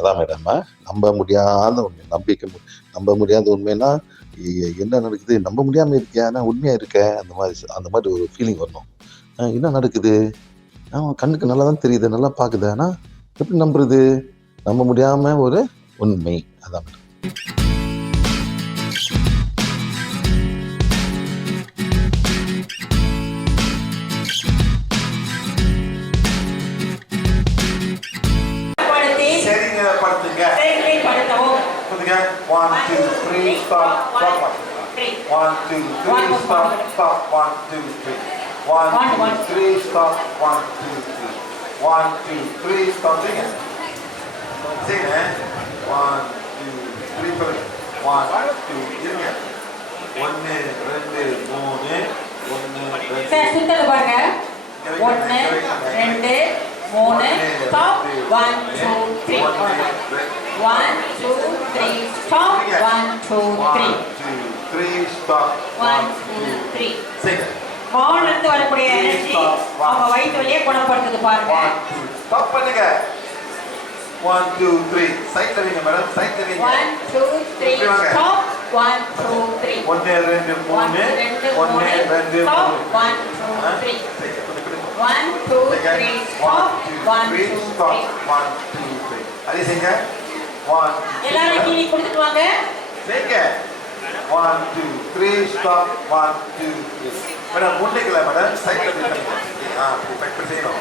அதான் மேடம். நம்ப முடியாத உண்மை. நம்ப முடியாத உண்மைன்னா, என்ன நடக்குது? நம்ப முடியாம இருக்கே, ஆனா உண்மையா இருக்கே. அந்த மாரி ஒரு ஃபீலிங் வரணும். என்ன நடக்குது? கண்ணுக்கு நல்லா தான் தெரியுது, நல்லா பாக்குது. ஆனா எப்படி நம்புறது? நம்ப முடியாம ஒரு உண்மை. அதான் madam. சரிநிலைப்படுத்துங்க. 1 2 3 stop. 1 2 3 stop. 1 2 3. 1 2 3 stop. 1 2 3. 1 2 3 stop. Sing it. 1 2 3 சொல்லுங்க. 1 2 இருங்க. 1 2 3 1 2 சார் சுத்தது பாருங்க. 1 2 3 stop. 1 2 3. 1 2 3 stop. 1 2 3. 3 stop. 1 2 3. Sing it. வால்ல இருந்து வரக்கூடிய எனர்ஜி அவங்க வயிற்று வலியை குணப்படுத்துது பாருங்க. ஸ்டாப் பண்ணுங்க. 1 2 3 சைடுல வைங்க மேடம். சைடுல வைங்க. 1 2 3 ஸ்டாப். 1 2 3. 1 2 3 1 2 ஸ்டாப். 1 2 3. 1 2 3 ஸ்டாப். 1 2 3. 1 2 3. அதே செய்யுங்க. 1 எல்லாரும் கீழே கொடுத்துட்டு வாங்க. செய்யுங்க. 1 2 3 ஸ்டாப். 1 2 3. மேடம் முன்னைக்கல மேடம் சைடுல வைங்க. இப்ப செய்யணும்.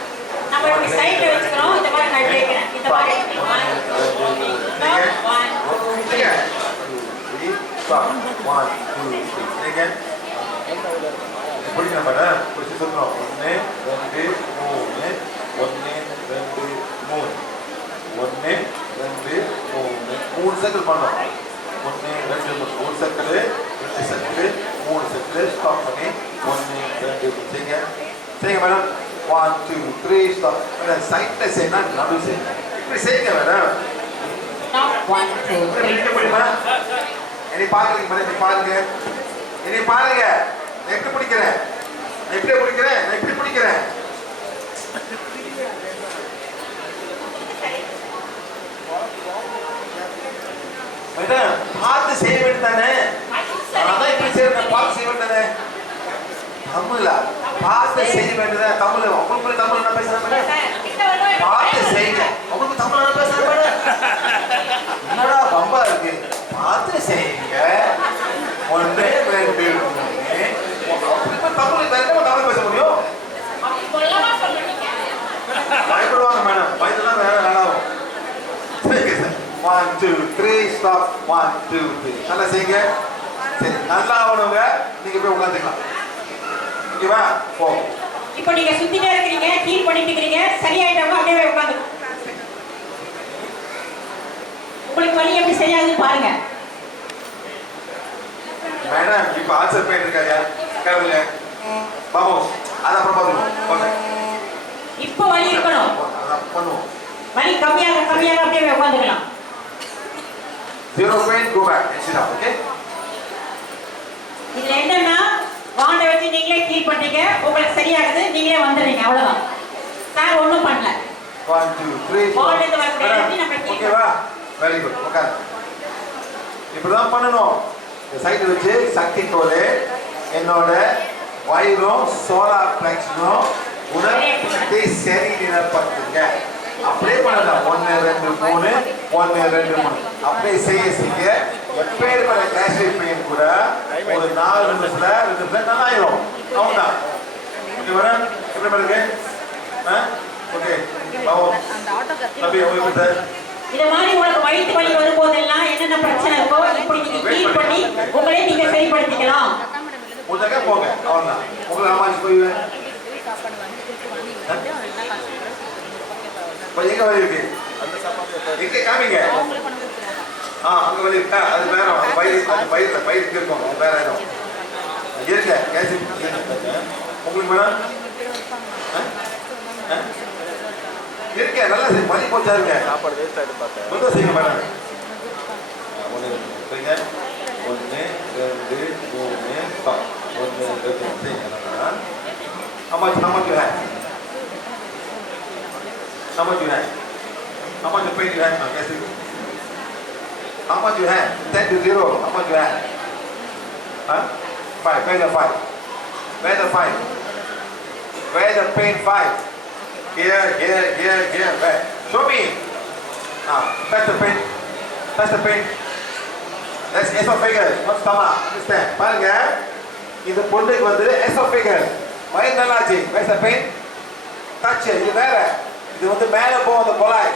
நம்ம இப்படி சைடுல வச்சுக்கிறோம். இந்த மாதிரி நான் வைக்கிறேன். இந்த மாதிரி 1 2 3 stop. 1 2 3. Again. புரியுதா மேடம்? புரிஞ்சு சொல்றோம். 1 2 3 1 2 3 1 2 3 மூணு சைக்கிள் பண்ணோம். 1 2 3 ஒரு சைக்கிள் 2 சைக்கிள் 3 சைக்கிள் ஸ்டாப் பண்ணி 1 2 செய்யுங்க. செய்யுங்க மேடம். 1 2 3 ஸ்டாப். மேடம் சைட்ல செய்யணும், நடுவு செய்யுங்க. இப்படி செய்யுங்க மேடம். ஸ்டாப். 1 2 3. முடியுமா? என்னை பாக்குறீங்க மேடம். என்னை பாருங்க. என்னை பாருங்க. நான் எப்படி பிடிக்கிறேன்? நான் எப்படி பிடிக்கிறேன்? நான் எப்படி பிடிக்கிறேன்? மேடம் பார்த்து செய்ய வேண்டியதானே? அதான் இப்படி செய்யறேன். பார்த்து செய்ய வேண்டியதானே? தமிழா பார்த்து செய்ய வேண்டியதா? தமிழ் உங்களுக்கு தமிழ் என்ன பேசுறேன் மேடம்? பார்த்து செய்யுங்க. உங்களுக்கு தமிழ் என்ன பேசுறேன் மேடம்? என்னடா பம்பா இருக்கு. பார்த்து செய்யுங்க. 1 2 3 தமிழ் வேற தமிழ் பேச முடியும்? பயப்படுவாங்க மேடம். பயந்துதான் வேற வேணாகும். 1 2 3 ஸ்டாப். 1 2 3. நல்லா செய்யுங்க. சரி நல்லா ஆகணுங்க. நீங்க போய் உட்காந்துக்கலாம். ஓகேவா? போ. இப்போ நீங்க சுத்திட்டே இருக்கீங்க, ஹீல் பண்ணிட்டு இருக்கீங்க. சரியாயிட்டவங்க அப்படியே உட்காந்து. உங்களுக்கு வலி எப்படி சரியாகுதுன்னு பாருங்க. மேடம் இப்போ ஆன்சர் பண்ணிட்டு இருக்காங்க. கேளுங்க. வாமோஸ். அத அப்புறம் பாத்துவோம். ஓகே. இப்போ வலி இருக்கணும். பண்ணுவோம். வலி கம்மியாக கம்மியாக அப்படியே உட்காந்துக்கலாம். 0 pain, go back and sit down. Okay? இதுல என்னன்னா வாண்ட வச்சு நீங்களே ஹீல் பண்றீங்க. உங்களுக்கு சரியாகுது. நீங்களே வந்துடுறீங்க. அவ்வளவுதான். சார் ஒண்ணும் பண்ணல. 1 2 3 வாண்ட இருந்து வரக்கூடிய எனர்ஜி நம்ம ஹீல். ஓகேவா? Very good. ஓகே. இப்படிதான் பண்ணணும். இந்த சைடு வச்சு சக்தி கோலே என்னோட வயிறும் சோலார் பிளெக்ஸும் உடற்புறத்தை சரிநிலைப்படுத்துங்க. அப்படியே பண்ணலாம். 1 2 3 1 2 3 அப்படியே செய்ய செய்ய எப்பேற்பட்ட கேஸ்ட்ரிக் பெயின் கூட ஒரு 4 நிமிஷத்துல 2 நிமிஷம் நல்லா ஆயிடும். அவ்வளவுதான். Okay madam? எப்படி பண்ணுங்க? ஓகே. தம்பி உங்களுக்கு சார் இந்த மாதிரி உங்களுக்கு வயிற்று வலி வரும்போதெல்லாம் என்னென்ன பிரச்சனை இருக்கோ இப்படி நீங்க ஹீல் பண்ணி உங்களே நீங்க சரிப்படுத்திக்கலாம். உடனே போங்க. அவ்வளவுதான். உங்களை அம்மாச்சி போய் எங்க வலி இருக்கு? எங்க காமிங்க. அங்க வலி இருக்கா? அது வேற. வயிறு இருக்கும். வேற இடம் இருக்க. உங்களுக்கு மேடம் இருக்க. நல்லா வலி போச்சா இருக்க. சாப்பாடு வேஸ்ட் ஆயிட்டு பார்த்தேன். முதல்ல செய்யுங்க மேடம். 1 2 3 ஸ்டாப். 1 2 செய்யுங்க. How much you have? How much you have? How much you pain you have now? Guess it. How much you have? 10 to 0. How much you have? Huh? 5. Where's the 5? Where's the 5? Where's the pain 5? Here. Where? Show me. Touch the pain. Touch the pain. That's esophagus. Not stomach. Understand? பாருங்க. இந்த பொண்ணுக்கு வந்து esophagus. வயிறு நல்லாச்சு. Where's the pain? Touch. இது வேற. இது வந்து மேல போகும் அந்த குழாய்.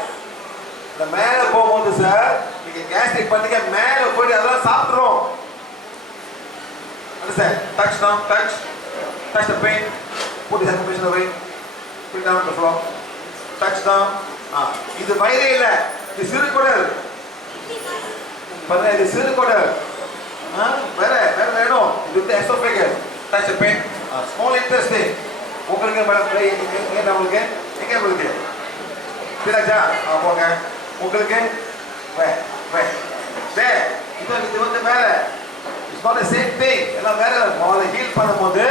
இந்த மேல போகும்போது சார் நீங்க கேஸ்ட்ரிக் பண்ணீங்க மேல போய் அதெல்லாம் சாப்பிட்டுரும். Understand? Touch now. Touch. Touch the pain. Put the information away. Put it down on the floor. Touch down. இது வயிறு இல்ல. இது சிறுகுடல். பாருங்க இது சிறுகுடல். வேற வேணும். இது வந்து esophagus. Touch the pain. Small intestine. உங்களுக்கு மேடம் எங்க உங்களுக்கு எங்க உங்களுக்கு பிராஜா போங்க உங்களுக்கு இது வந்து வேற it's not the same thing எல்லாம் வேற முதல்ல ஹீல் பண்ணும்போது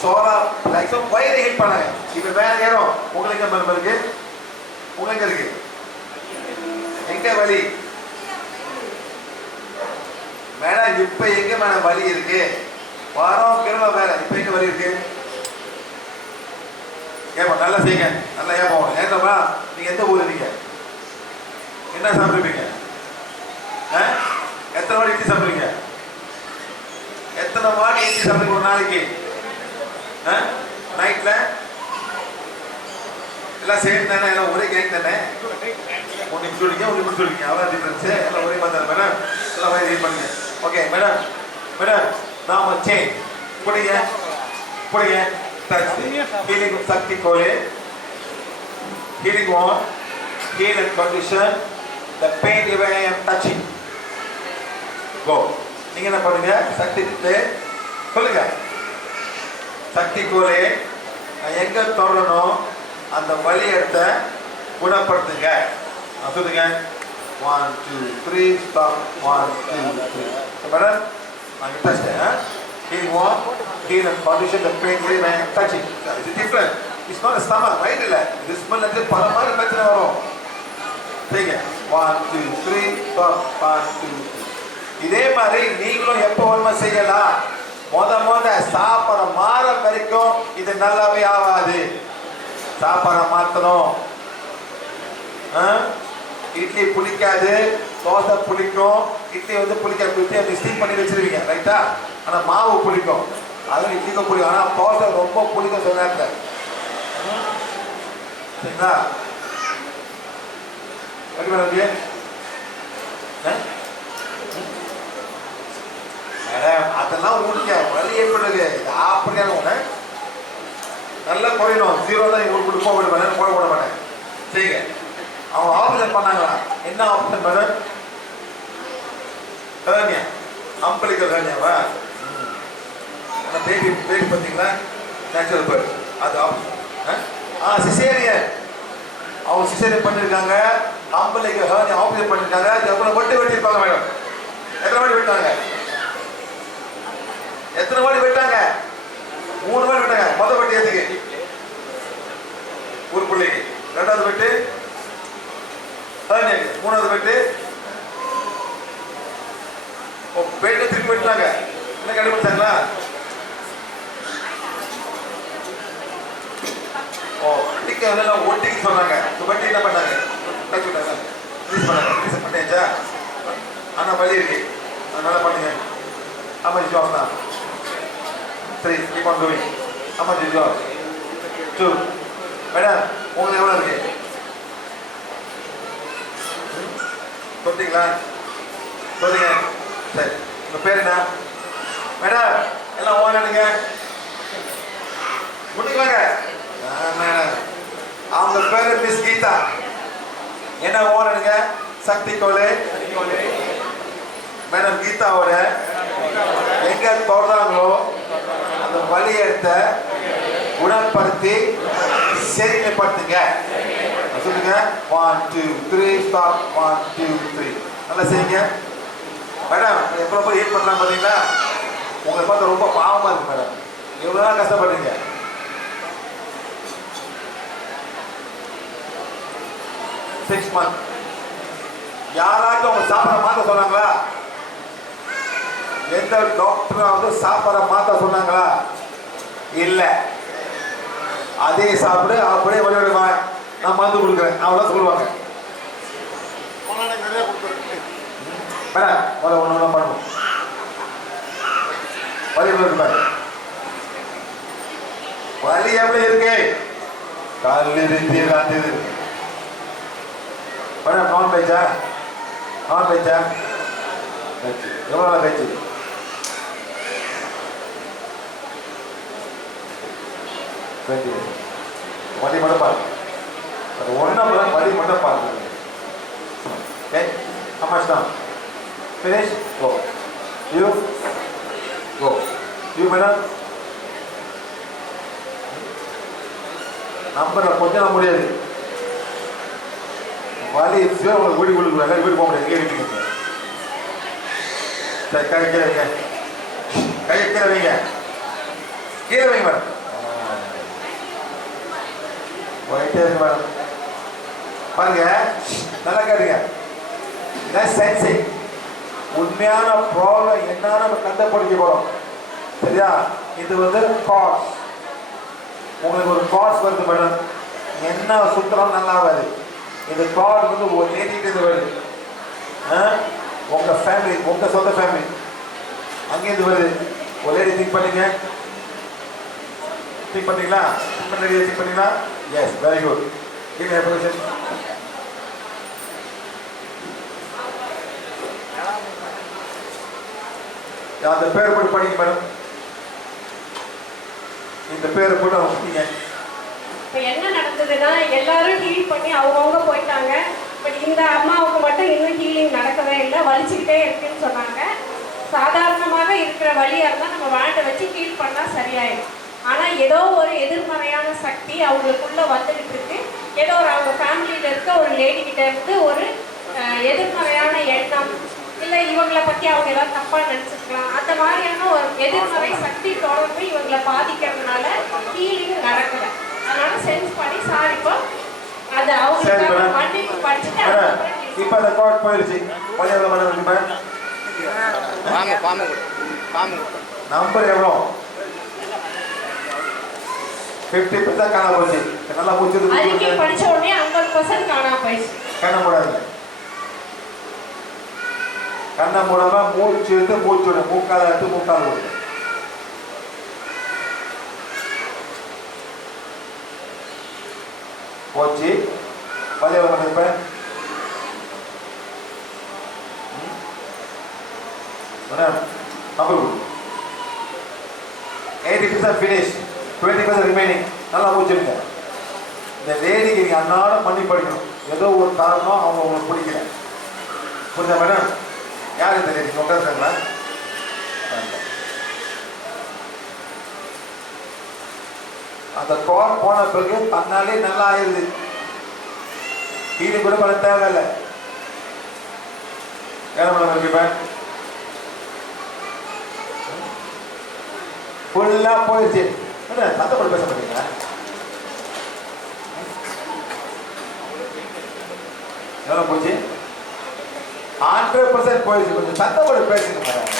சோலா லைக் வயிறு ஹீல் பண்ணாங்க இப்போ வேற ஏறும் உங்களுக்கு மேடம் இருக்கு உங்களுக்கு இருக்கு எங்க வலி மேடம் இப்போ எங்க மேடம் வலி இருக்கு வாரம் கிழமை வேற இப்போ எங்க வலி இருக்கு ஏப்பா நல்லா செய்யுங்க நல்லா ஏன் போகணும் ஏற்றமா நீங்கள் எந்த ஊர் நீங்க என்ன சாப்பிடுவீங்க எத்தனை வாடி இட்லி சாப்பிடுவீங்க எத்தனை வாடி இட்லி சாப்பிடுங்க ஒரு நாளைக்கு நைட்டில் எல்லாம் சேர்ந்து தானே எல்லாம் ஒரே கேக் தானே ஒன்று இப்படி சொல்லிங்க ஒன்று இப்படி சொல்லிங்க அவ்வளோ டிஃப்ரென்ஸு எல்லாம் ஒரே மாதிரி தானே மேடம் எல்லாம் வயது ஹீட் பண்ணுங்க ஓகே மேடம் நாம சேஞ்ச் பிடிங்க healing Sakti Kole, healing one, heal and condition, the pain where I am touching. Go. நீங்க என்ன பண்ணுங்க சக்தி சொல்லுங்க சக்தி கோலே நான் எங்க தொடரணும் அந்த வலி எடுத்த குணப்படுத்துங்க சொல்லுங்க 1 2 3 stop 1 2 3 மேடம் நான் டச்சேன் heal one, heal and condition the pain where I am touching. It's different. It's not a stomach, right? This smell like பல மாதிரி பிரச்சனை வரும். சரிங்க 1 2 3 stop 1 2 இதே மாதிரி நீங்களும் எப்போ வேணுமா செய்யலாம். முத சாப்பாடு மாற வரைக்கும் இது நல்லாவே ஆகாது. சாப்பாடை மாற்றணும். இட்லி பிடிக்காது, தோசை பிடிக்கும். இட்லி வந்து பிடிக்காது, அப்படி ஸ்டீம் பண்ணி வச்சிருவீங்க, ரைட்டா? ஆனால் மாவு பிடிக்கும், அதுவும் இட்லிக்கும் பிடிக்கும். ஆனால் தோசை ரொம்ப பிடிக்கும் சில நேரத்தில். சரிங்களா? எப்படி மேடம் அதெல்லாம் ஊட்டிக்க வலி ஏற்படுது. இது அப்படியான ஒன்று நல்லா குறையணும். 0 தான் உங்களுக்கு போக விட மாட்டேன், போட விட மாட்டேன். சரிங்க. அவங்க ஆப்ரேஷன் பண்ணாங்களா? என்ன ஆப்ரேஷன் மேடம்? ஹேர்னியா, அம்பலிக்கல் ஹேர்னியாவா? பேபி பார்த்தீங்களா? நேச்சுரல் பர்த் அது ஆப்ரேஷன். சிசேரியன் அவங்க சிசேரியன் பண்ணியிருக்காங்க. அம்பலிக்கல் ஹேர்னியா ஆப்ரேஷன் பண்ணியிருக்காங்க. அது எவ்வளோ வட்டி வெட்டியிருப்பாங்க மேடம்? எத்தனை வாட்டி வெட்டாங்க? எத்தனை வாட்டி வெட்டாங்க? 3 வாட்டி வெட்டாங்க. மொதல் வெட்டி எதுக்கு? ஒரு பிள்ளைக்கு. 2வது வெட்டு ஹேர்னியாக்கு. 3வது வெட்டு பேட்டை திருப்பி வெட்டினாங்க. என்ன கண்டுபிடிச்சாங்களா? ஒட்டிக்க வந்து ஒட்டிக்கு சொன்னாங்க. வெட்டி என்ன பண்ணாங்க? டச் விட்டாங்க, ரிலீஸ் பண்ணாங்க. ரிலீஸ் பண்ணியாச்சா? ஆனால் வலி இருக்கு, அதனால பண்ணுங்க. How much is yours now? 3. Keep on doing. How much is yours? 2. Madam உங்களுக்கு எவ்வளோ இருக்கு? சொல்லிட்டீங்களா? சொல்லுங்க. சரி, உங்கள் பேர் என்ன மேடம்? எல்லாம் ஓனானுங்க முடிக்கலாங்க. மேடம் அவங்க பேர் மிஸ் கீதா. என்ன ஓனானுங்க? சக்தி கோலே. மேடம் கீதாவோட எங்க தொடர்றாங்களோ அந்த வலி எடுத்த குணப்படுத்தி சரிப்படுத்துங்க. சொல்லுங்க 1 2 3 ஸ்டாப் 1 2 3 நல்லா செய்யுங்க. மேடம் எவ்வளோ ஹீட் பண்ணலாம் பார்த்தீங்களா? உங்களை பார்த்து ரொம்ப பாவமாக இருக்கு மேடம். எவ்வளோ நாள் கஷ்டப்படுறீங்க? 6 months. யாராச்சும் அவங்க சாப்பிட மாத்த சொன்னாங்களா? எந்த டாக்டராவது சாப்பிட மாத்த சொன்னாங்களா? இல்ல. அதே சாப்பிடு அப்படியே வழிவிடுவா, நான் மருந்து கொடுக்குறேன் அவ்வளோ சொல்லுவாங்க. ஒன்று ஒன்று பண்ணுவோம். வலி பாரு, வலி எப்படி இருக்கு? காலில் இருந்து காந்தது. மேடம் நான் வெஜ்ஜா? நான் வெஜ்ஜா? எவ்வளோ நாள் வெஜ்ஜு? வலி மட்டும் பாரு, அது ஒன்றும் வலி மட்டும் பாரு. Okay, how much now? Finish? Go. You? Go. You madam? Number கொஞ்சம் முடியாது. வலி இருந்துச்சு உங்களுக்கு வீடு கொடுக்குறாங்க, வீடு போக முடியாது. எங்கே வீட்டுக்கு சரி, கை கீழே வைங்க, கையை கீழே வைங்க, கீழே வைங்க மேடம். போயிட்டே இருக்கு மேடம். பாருங்க, நல்லா கேட்டுங்க. இதான் சயின்ஸு. உண்மையான ப்ராப்ளம் என்னன்னு நம்ம கண்டுபிடிக்க போறோம். சரியா? இது வந்து காஸ். உங்களுக்கு ஒரு காஸ் வருது மேடம், என்ன சுத்தம் நல்லா வருது. இந்த கார்டு வந்து ஒரு லேடிட்டு வருது. உங்க ஃபேமிலி, உங்க சொந்த ஃபேமிலி அங்கேருந்து வருது. ஒரு லேடி திங்க் பண்ணீங்க, திங்க் பண்ணீங்களா? திங்க் பண்ணீங்களா? Yes, very good. Give me appreciation. அந்த பேர் போட்டு படிங்க மேடம். இந்த பேரை போட்டு அவங்க படிங்க. இப்போ என்ன நடந்ததுன்னா, எல்லாரும் ஹீல் பண்ணி அவங்கவுங்க போயிட்டாங்க. பட் இந்த அம்மாவுக்கு மட்டும் இன்னும் ஹீலிங் நடக்கவே இல்லை, வலிச்சுக்கிட்டே இருக்குன்னு சொன்னாங்க. சாதாரணமாக இருக்கிற வலியாக இருந்தால் நம்ம வாழ்க்கை வச்சு ஹீல் பண்ணால் சரியாயிடும். ஆனால் ஏதோ ஒரு எதிர்மறையான சக்தி அவங்களுக்குள்ளே வந்துக்கிட்டு இருக்கு. ஏதோ ஒரு அவங்க ஃபேமிலியில் இருக்க ஒரு லேடிக்கிட்ட இருந்து ஒரு எதிர்மறையான எண்ணம், இல்லை இவங்களை பற்றி அவங்க ஏதாவது தப்பாக நினச்சிருக்கலாம், அந்த மாதிரியான ஒரு எதிர்மறை சக்தி தொடர்பு இவங்களை பாதிக்கிறதுனால ஹீலிங் நடக்கலை. அதனால சென்ஸ் பண்ணி சாரிப்போ அது அவங்களுக்கு மன்னிப்பு படிச்சுட்டு இப்போ அந்த கோட் போயிடுச்சு. நம்பர் எவ்வளோ? 50% காணாம போச்சு. நல்லா முடிச்சது. அதுக்கு படிச்ச உடனே 50% காணாம போயிடுச்சு. கண்ண மூடாது. கண்ண மூடாம மூச்சு எடுத்து மூச்சு விடு. மூக்கால எடுத்து மூக்கால விடு. போச்சு. வலி எவ்வளோ இப்போ? Number 80% finish, 20% remaining. நல்லா முடிச்சிருங்க. இந்த லேடிக்கு நீங்கள் அன்னாடம் பண்ணி படிக்கணும். ஏதோ ஒரு காரணம் அவங்க உங்களுக்கு பிடிக்கல. புரிஞ்சா மேடம்? யார் இந்த லேடி? உட்காந்துருக்காங்களா? அந்த கால் போன பிறகு தன்னாலே நல்லா ஆயிடுது. இது கூட பண்ண தேவையில்லை. என்ன மேடம் இருக்கு? ஃபுல்லா போயிடுச்சு. என்ன சத்தப்படி பேச மாட்டீங்களா? எவ்வளோ போச்சு? 100% போயிடுச்சு. கொஞ்சம் சத்தப்படி பேசுங்க மேடம்.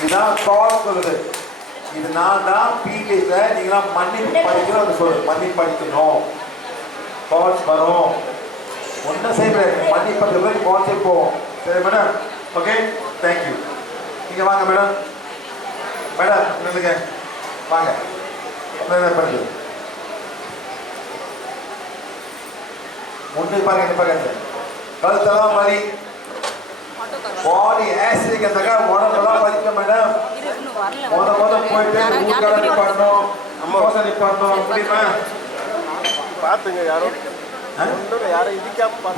இதுதான் கால் சொல்லுது. இது நான் தான் பிடிஎஸ்ல நீங்களாம் மன்னிப்பு படிக்கணும். அது சொல்லு, மன்னிப்பு படிக்கணும். கால்ஸ் வரும். ஒன்றும் செய்யக்கூடாது. மன்னிப்பு படிக்கிறது கால்ஸே போவோம். சரி மேடம்? Okay, thank you. நீங்கள் வாங்க மேடம். மேடம் நில்லுங்க, வாங்க. என்ன பண்ணுது? முன்னே பாருங்க, என்ன பாருங்க. கழுத்தெல்லாம் மாதிரி பாடி ஆசிரிக்கு அந்த உடம்பெல்லாம் பதிக்க மேடம். முத போயிட்டு ஊர்கார நிப்பாட்டணும், அம்மாவாசை நிப்பாட்டணும். முடியுமா? பார்த்துங்க, யாரும்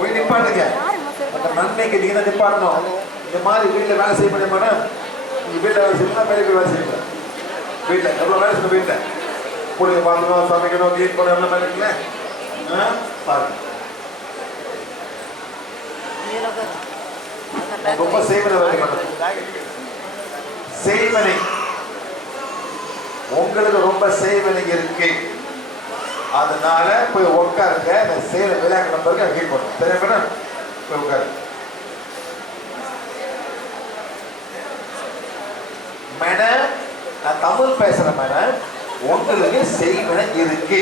போய் நிப்பாட்டுங்க. அந்த நன்மைக்கு நீங்க தான் நிப்பாட்டணும். இந்த மாதிரி வீட்டில் வேலை செய்ய முடியும் மேடம். நீங்கள் வீட்டில் வேலை செய்யணும், வெளியே போய் வேலை செய்யுங்க. வீட்டில் எவ்வளோ வேலை செய்யணும்? வீட்டில் பிள்ளைங்க பார்க்கணும், சமைக்கணும், கிளீன் பண்ணணும், எவ்வளோ வேலை இருக்குல்ல? பாருங்க. ரொம்ப செய்வனை வேலை மேடம். செய்வனை உங்களுக்கு ரொம்ப செய்வனை இருக்கு. அதனால போய் உட்காருங்க. இந்த செய்யற விளையாட்டு நம்பருக்கு ஹீட் பண்ணும். சரியா மேடம்? போய் உட்காரு. மேடம், நான் தமிழ் பேசுறேன் மேடம். உங்களுக்கு செய்வன இருக்கு.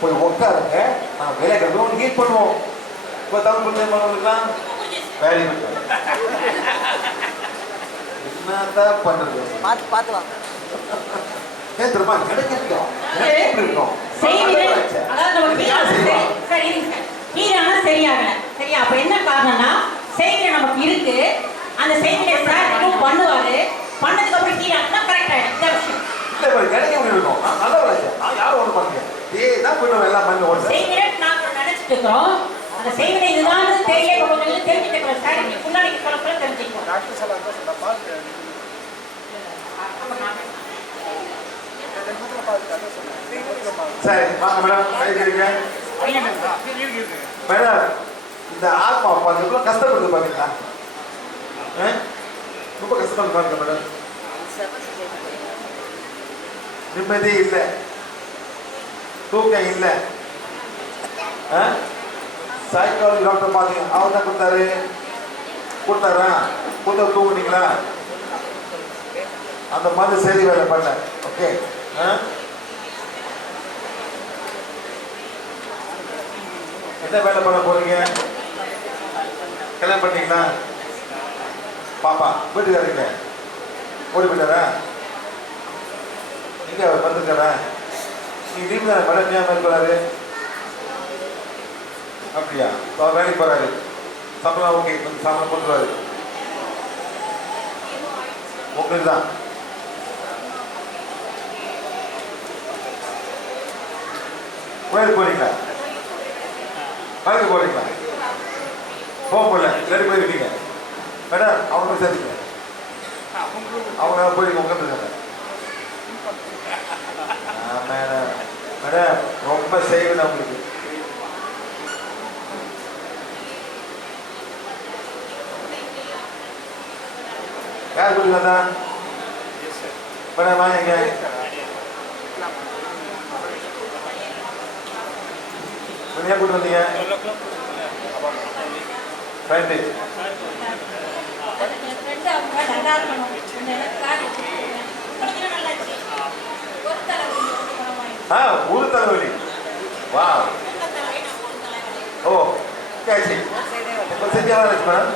போய் உட்காருங்க. நான் விளையாட்டு ஹீட் பண்ணுவோம். இப்போ தமிழ் புரிஞ்சுக்கலாம். Very good. என்னதான் பண்றது? பார்த்து வாங்க. ஏன் தெரியுமா? எனக்கு இருக்கும். எனக்கு எப்படி இருக்கும்? செய்வினை, அதாவது நம்ம சரி ஹீரானா சரியாகல. சரியா? அப்ப என்ன காரணம்னா செய்வினை நமக்கு இருக்கு. அந்த செய்வினை சார் இன்னும் பண்ணுவாரு. பண்ணதுக்கு அப்புறம் ஹீரானா கரெக்ட் ஆயிடும். இந்த விஷயம் இல்ல பாரு, எனக்கு எப்படி இருக்கும்? நான் நல்ல விளையாட்டு. நான் யாரும் ஒண்ணு பண்ணுங்க. தான் பண்ணுவோம் எல்லாம் பண்ணி ஓடுறேன். செய்வினை நாங்க நினைச்சிட்டு இருக்கோம். அந்த செய்வினை இதுதான் தெரியல. கொஞ்சம் தெரிஞ்சுக்கிறோம் சார். நீங்க முன்னாடி சொல்ல தெரிஞ்சுக்கணும். டாக்டர் சார் அதான் சொன்னா பார்த்து சரி வாங்க மேடம், கை கழுவிங்க. மேடம், இந்த ஆத்மா பாருங்க எவ்வளவு கஷ்டப்படுது பாத்தீங்களா? ரொம்ப கஷ்டப்படுது பாருங்க மேடம். நிம்மதி இல்லை, தூக்கம் இல்லை. சைக்காலஜி டாக்டர் பாத்தீங்க, அவர் தான் கொடுத்தாரா? கொடுத்த தூங்குனீங்களா? அந்த மாதிரி சரி வேலை பண்ண. ஓகே, என்ன வேலை பண்ண போறீங்க? கல்யாணம் பண்ணீங்களா? பாப்பா வீட்டுக்காரங்க ஓடி போயிட்டாரா? எங்க அவர் வந்துருக்காரா? நீங்க லீவ் தானே மேடம், ஏன் மேற்கொள்ளாரு? அப்படியா? அவர் வேலைக்கு போறாரு. சம்பளம் ஓகே, கொஞ்சம் சம்பளம் போட்டுருவாரு. உங்களுக்கு தான். கோயிலுக்கு போறீங்களா? கோயிலுக்கு போறீங்களா? போக முடியல, ரெண்டு போயிருக்கீங்க மேடம். அவங்க போய் சேர்த்துங்க. அவங்க போய் உட்காந்துருக்காங்க. மேடம் மேடம் ரொம்ப செய்வேன் அவங்களுக்கு. யார் கொடுக்கலா? மேடம் வாங்க. ஏன் கூட்டு வந்தீங்க? ஃப்ரெண்டு நல்லா இருக்கணும். ஊரு தலைவலி. வா ஓ கேச்சு செஞ்சாலும் இருக்கு மேடம்.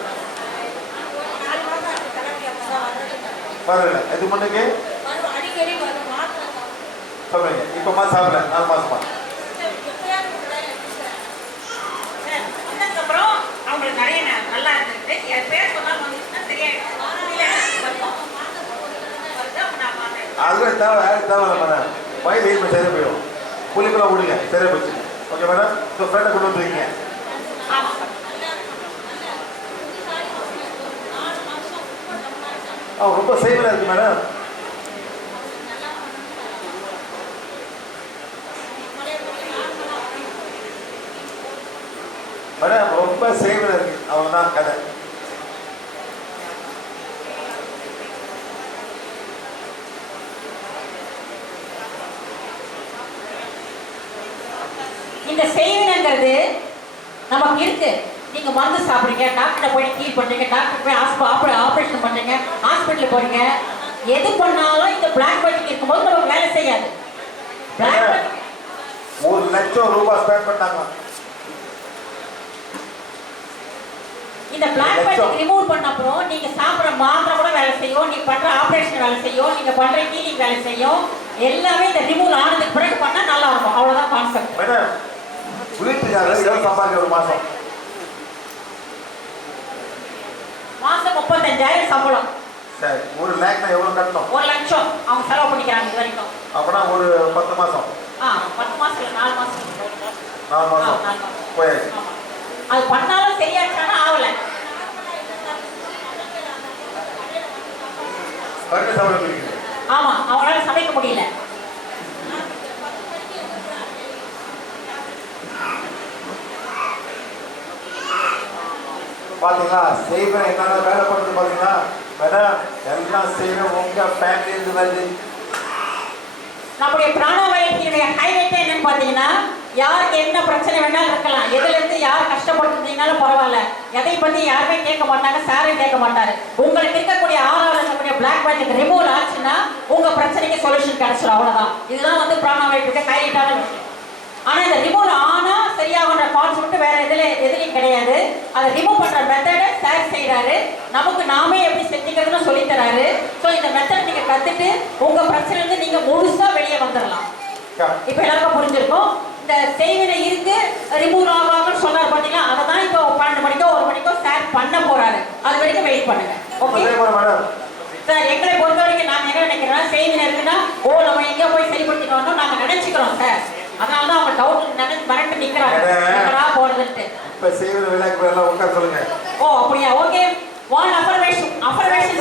பரவாயில்ல, இது பண்ணுங்க. சொல்றீங்க இப்ப மாசம் சாப்பிடல, 4 மாசமா. அதுக்கப்புறம் அவங்களுக்கு நிறைய நல்லா இருந்துச்சு. என் பேர் சொன்னாலும் வந்துச்சுன்னா சரியாயிடும். அதுவே தேவை, யாருக்கு தேவை மேடம். வயது வெயில் சரியா போயிடும். புளிக்குள்ள விடுங்க, சரியா போச்சு. ஓகே மேடம், இப்போ ஃப்ரெண்டை கொண்டு வந்துருக்கீங்க. ரொம்ப சேவலா இருக்கு மேடம். மேடம் ரொம்ப சேவலா இருக்கு. அவங்க தான் கதை. இந்த செய்வினைங்கிறது நமக்கு இருக்கு. நீங்க மருந்து சாப்பிடுறீங்க, டாக்டர் போய் ஹீல் பண்றீங்க, டாக்டர் போய் ஆபரேஷன் பண்றீங்க, ஹாஸ்பிட்டல் போறீங்க. எது பண்ணாலும் இந்த பிளாக் மேஜிக் இருக்கும்போது நமக்கு வேலை செய்யாது. 1 லட்சம் ரூபாய் ஸ்பெண்ட் பண்ணாங்க. இந்த பிளாக் மேஜிக் ரிமூவ் பண்ண அப்புறம் நீங்க சாப்பிடுற மாத்திரை கூட வேலை செய்யும், நீங்க பண்ற ஆபரேஷன் வேலை செய்யும், நீங்க பண்ற ஹீலிங் வேலை செய்யும். எல்லாமே இந்த ரிமூவ் ஆனதுக்கு பிறகு பண்ணா நல்லா இருக்கும். அவ்வளவுதான் கான்செப்ட். மேடம் வீட்டுக்காரர் எவ்வளவு சம்பாதிக்க ஒரு மாசம்? மாசம் 35,000 சம்பளம். சரி, 1 லேக்னா எவ்வளவு கட்டணும்? 1 லட்சம் அவங்க செலவு பண்ணிக்கிறாங்க இது வரைக்கும். அப்படின்னா ஒரு 10 மாசம். 10 மாசம் இல்ல, 4 மாசம். 4 மாசம் போயாச்சு. அது பண்ணாலும் சரியாச்சானா ஆகல. கரெக்ட் சம்பளம் கொடுக்குறீங்க. ஆமா, அவங்களால சமைக்க முடியல. பாத்தீங்களா செய்வேன் என்னென்ன வேலை பண்ணுறது பாத்தீங்களா மேடம். எல்லாம் செய்வேன் உங்க ஃபேமிலி இருந்து வருது. நம்முடைய பிராணவாயுடைய ஹைலைட் என்னன்னு பாத்தீங்கன்னா யாருக்கு என்ன பிரச்சனை வேணாலும் இருக்கலாம், எதுல இருந்து யார் கஷ்டப்படுறீங்கனாலும் பரவாயில்ல, எதை பத்தி யாருமே கேட்க மாட்டாங்க, சாரே கேட்க மாட்டாரு. உங்களுக்கு இருக்கக்கூடிய ஆறாவது இருக்கக்கூடிய பிளாக் மேஜிக் ரிமூவ் ஆச்சுன்னா உங்க பிரச்சனைக்கு சொல்யூஷன் கிடைச்சிடும், அவ்வளவுதான். இதுதான் வந்து பிராணாவை இருக்க ஹைலைட்டான விஷயம். ஆனா இந்த ரிமூவ் ஆனா சரியாகுன்ற கான்செப்ட் வேற எதுலையும் கிடையாது. அதை ரிமூவ் பண்ற மெத்தடை சார் செய்யறாரு, நமக்கு நாமே எப்படி செஞ்சுக்கிறதுன்னு சொல்லி தராரு. ஸோ இந்த மெத்தட் நீங்க கத்துட்டு உங்க பிரச்சனை இருந்து நீங்க முழுசா வெளியே வந்துடலாம். இப்ப எல்லாருக்கும் புரிஞ்சிருக்கும். இந்த செய்வினை இருக்கு ரிமூவ் ஆகாதுன்னு சொன்னார் பாத்தீங்களா, அதை தான் இப்போ 12 மணிக்கோ 1 மணிக்கோ சார் பண்ண போறாரு. அது வரைக்கும் வெயிட் பண்ணுங்க. ஓகே சார், எங்களை பொறுத்த வரைக்கும் நாங்க என்ன நினைக்கிறோம்னா, செய்வினை இருக்குன்னா ஓ நம்ம எங்க போய் சரிப்படுத்திட்டு வந்தோம் நாங்க நினைச்சுக்கிறோம் சார். அதனாலதான் அவங்க டவுட் மிரட்டு நிக்கிறாங்க போறதுட்டு. இப்ப செய்வினை விளையாட்டு எல்லாம் உட்கார சொல்லுங்க. ஓ அப்படியா? ஓகே. One affirmation